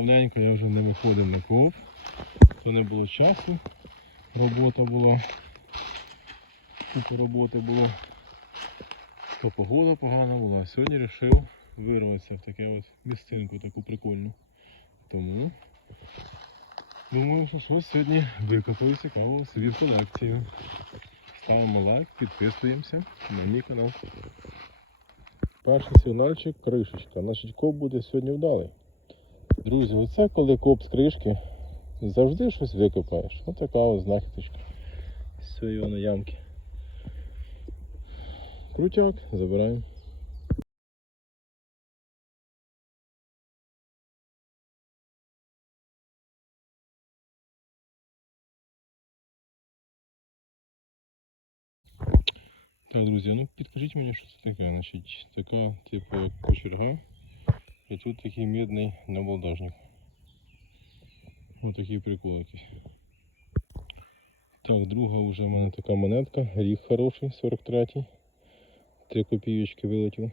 Давненько я вже не виходив на коп, то не було часу, робота була, купа роботи було, то погода погана була. Сьогодні вирішив вирватися в таке ось місцинку таку прикольну. Тому думаю, що щось сьогодні викопаю цікавого собі в колекцію. Ставимо лайк, підписуємося на мій канал. Перший сигнальчик кришечка. Значить коп буде сьогодні вдалий. Друзі, оце коли коп з кришки, завжди щось викопаєш. Ось така ось знахідочка. З воно ямки. Крутяк, забираємо. Так, друзі, ну підкажіть мені, що це таке. Значить, така, типу, як кочерга. І тут такий мідний набалдажник. Ось такий прикол якийсь. Так, друга вже в мене така монетка, ріг хороший, 43-й. Три копійочки вилетіло.